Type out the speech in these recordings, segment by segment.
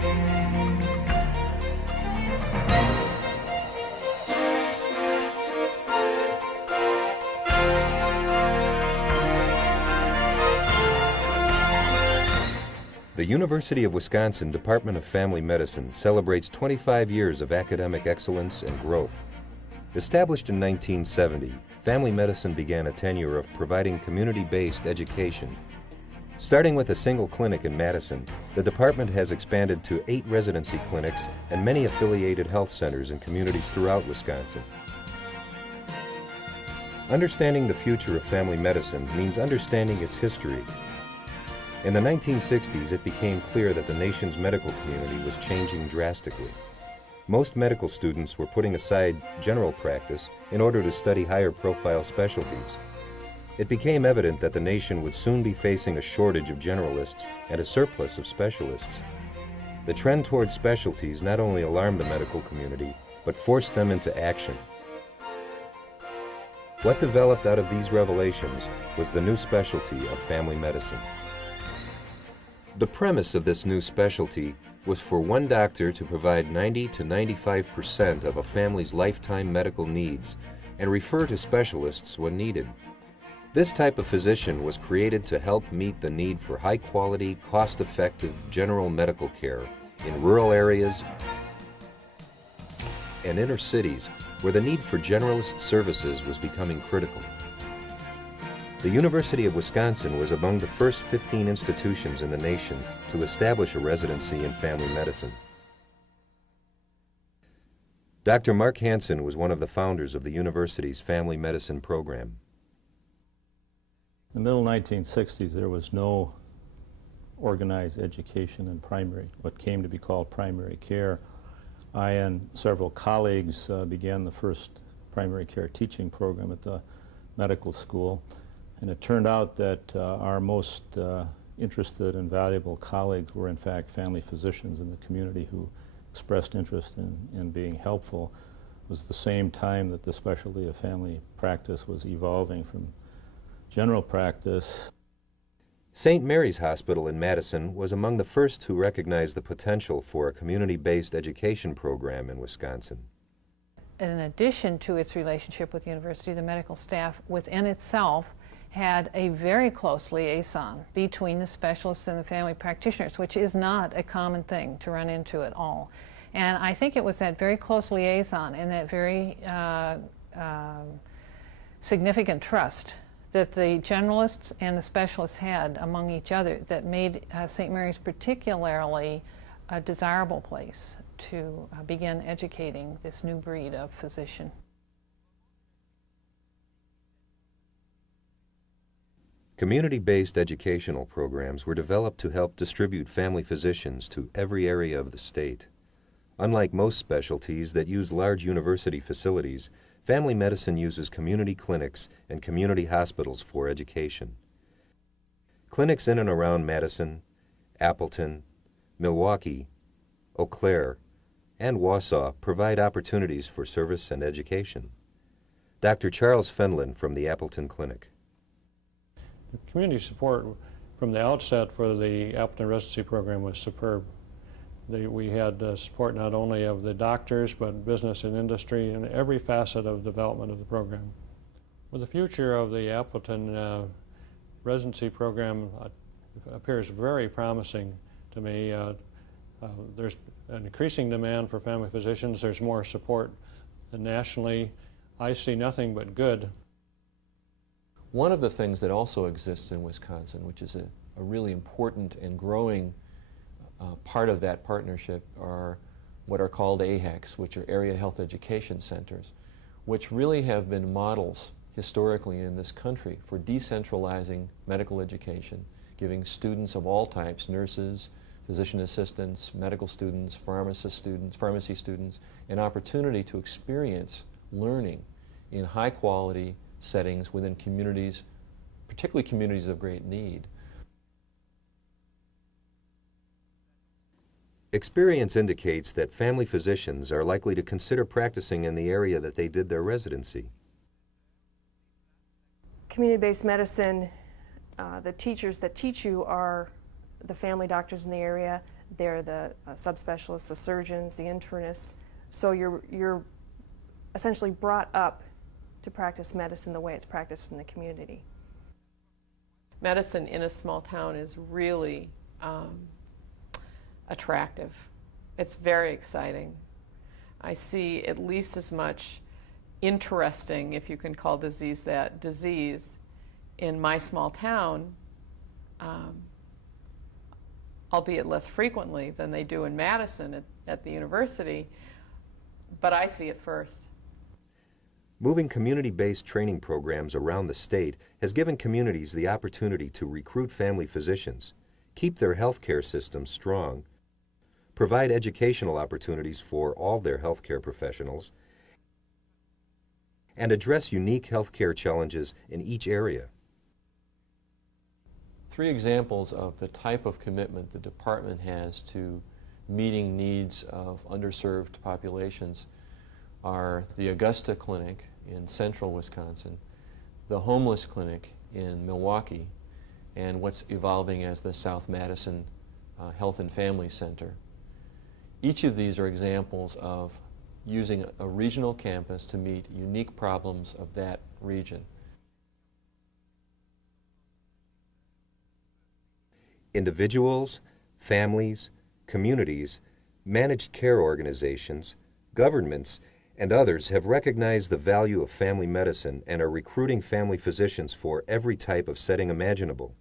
The University of Wisconsin Department of Family Medicine celebrates 25 years of academic excellence and growth. Established in 1970, family medicine began a tenure of providing community-based education. Starting with a single clinic in Madison, the department has expanded to 8 residency clinics and many affiliated health centers in communities throughout Wisconsin. Understanding the future of family medicine means understanding its history. In the 1960s, it became clear that the nation's medical community was changing drastically. Most medical students were putting aside general practice in order to study higher profile specialties. It became evident that the nation would soon be facing a shortage of generalists and a surplus of specialists. The trend toward specialties not only alarmed the medical community, but forced them into action. What developed out of these revelations was the new specialty of family medicine. The premise of this new specialty was for one doctor to provide 90 to 95% of a family's lifetime medical needs and refer to specialists when needed. This type of physician was created to help meet the need for high-quality, cost-effective general medical care in rural areas and inner cities where the need for generalist services was becoming critical. The University of Wisconsin was among the first 15 institutions in the nation to establish a residency in family medicine. Dr. Mark Hansen was one of the founders of the university's family medicine program. In the middle 1960s, there was no organized education in what came to be called primary care. I and several colleagues began the first primary care teaching program at the medical school. And it turned out that our most interested and valuable colleagues were in fact family physicians in the community who expressed interest in being helpful. It was the same time that the specialty of family practice was evolving from general practice. St. Mary's Hospital in Madison was among the first to recognize the potential for a community-based education program in Wisconsin. In addition to its relationship with the university, the medical staff within itself had a very close liaison between the specialists and the family practitioners, which is not a common thing to run into at all. And I think it was that very close liaison and that very significant trust that the generalists and the specialists had among each other that made St. Mary's particularly a desirable place to begin educating this new breed of physician. Community-based educational programs were developed to help distribute family physicians to every area of the state. Unlike most specialties that use large university facilities, family medicine uses community clinics and community hospitals for education. Clinics in and around Madison, Appleton, Milwaukee, Eau Claire, and Wausau provide opportunities for service and education. Dr. Charles Fenlon from the Appleton Clinic. The community support from the outset for the Appleton residency program was superb. We had support not only of the doctors, but business and industry and every facet of development of the program. Well, the future of the Appleton residency program appears very promising to me. There's an increasing demand for family physicians. There's more support nationally. I see nothing but good. One of the things that also exists in Wisconsin, which is a really important and growing part of that partnership, are what are called AHECs, which are Area Health Education Centers, which really have been models historically in this country for decentralizing medical education, giving students of all types, nurses, physician assistants, medical students, pharmacy students, an opportunity to experience learning in high quality settings within communities, particularly communities of great need. Experience indicates that family physicians are likely to consider practicing in the area that they did their residency. Community-based medicine, the teachers that teach you are the family doctors in the area. They're the subspecialists, the surgeons, the internists. So you're essentially brought up to practice medicine the way it's practiced in the community. Medicine in a small town is really attractive. It's very exciting. I see at least as much interesting, if you can call disease that, disease in my small town, albeit less frequently than they do in Madison at the university, but I see it first. Moving community-based training programs around the state has given communities the opportunity to recruit family physicians, keep their healthcare systems strong, provide educational opportunities for all their healthcare professionals, and address unique healthcare challenges in each area. 3 examples of the type of commitment the department has to meeting needs of underserved populations are the Augusta Clinic in central Wisconsin, the homeless clinic in Milwaukee, and what's evolving as the South Madison Health and Family Center. Each of these are examples of using a regional campus to meet unique problems of that region. Individuals, families, communities, managed care organizations, governments, and others have recognized the value of family medicine and are recruiting family physicians for every type of setting imaginable.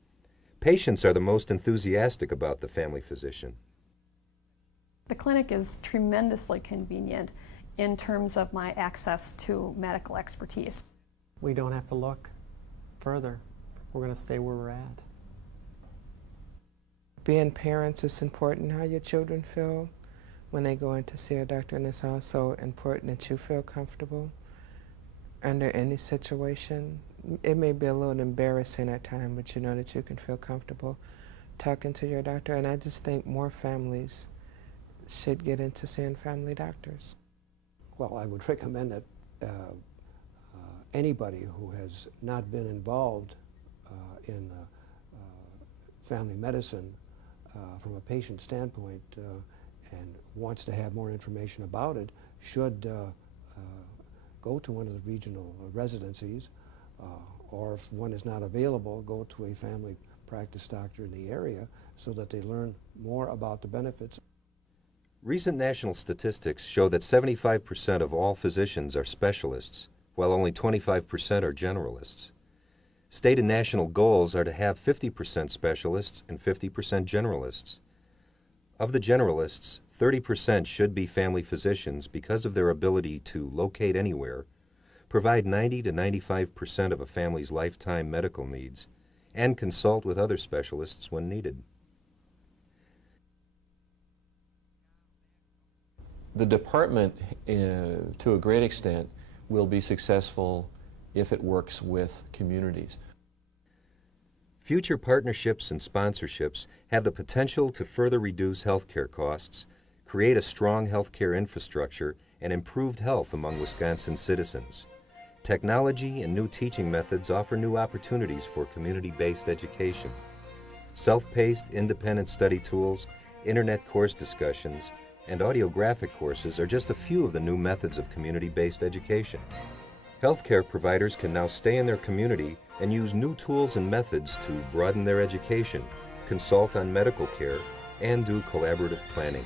Patients are the most enthusiastic about the family physician. The clinic is tremendously convenient in terms of my access to medical expertise. We don't have to look further. We're going to stay where we're at. Being parents, it's important how your children feel when they go in to see a doctor, and it's also important that you feel comfortable under any situation. It may be a little embarrassing at times, but you know that you can feel comfortable talking to your doctor, and I just think more families should get into seeing family doctors. Well, I would recommend that anybody who has not been involved in family medicine from a patient standpoint and wants to have more information about it should go to one of the regional residencies, or if one is not available, go to a family practice doctor in the area so that they learn more about the benefits. Recent national statistics show that 75% of all physicians are specialists, while only 25% are generalists. State and national goals are to have 50% specialists and 50% generalists. Of the generalists, 30% should be family physicians because of their ability to locate anywhere, provide 90 to 95% of a family's lifetime medical needs, and consult with other specialists when needed. The department, to a great extent, will be successful if it works with communities. Future partnerships and sponsorships have the potential to further reduce healthcare costs, create a strong healthcare infrastructure, and improved health among Wisconsin citizens. Technology and new teaching methods offer new opportunities for community-based education. Self-paced, independent study tools, internet course discussions, and audiographic courses are just a few of the new methods of community-based education. Healthcare providers can now stay in their community and use new tools and methods to broaden their education, consult on medical care, and do collaborative planning.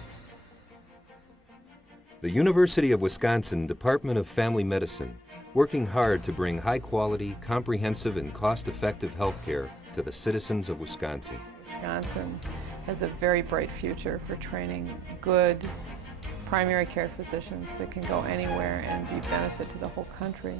The University of Wisconsin Department of Family Medicine, working hard to bring high-quality, comprehensive, and cost-effective healthcare to the citizens of Wisconsin. Wisconsin has a very bright future for training good primary care physicians that can go anywhere and be benefit to the whole country.